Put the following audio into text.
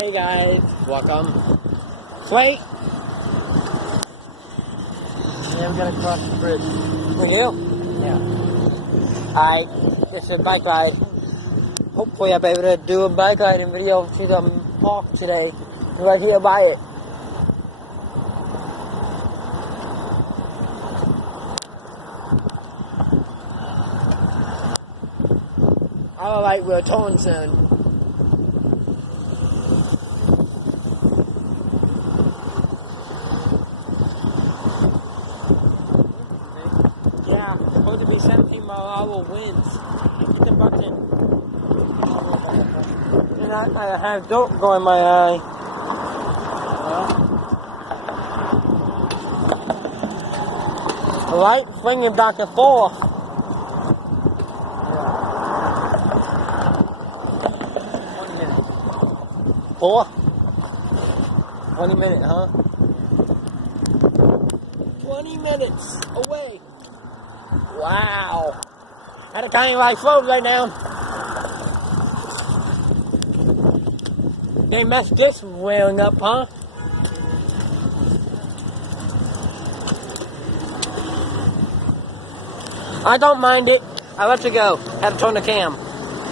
Hey guys, welcome. Wait. Yeah, I'm gonna cross the bridge. For you? Yeah. Alright, this is a bike ride. Hopefully I'll be able to do a bike riding video to the park today. Right here by it. Alright, we're towing soon. Yeah, it's supposed to be 17-mile-an-hour winds. Hit the button. And I have dirt going in my eye. The light swinging back and forth. 20 minutes. 4? 20 minutes, huh? 20 minutes away. Wow. Had a tiny light float right now. They messed this railing up, huh? I don't mind it. I let you go. Had to turn the cam.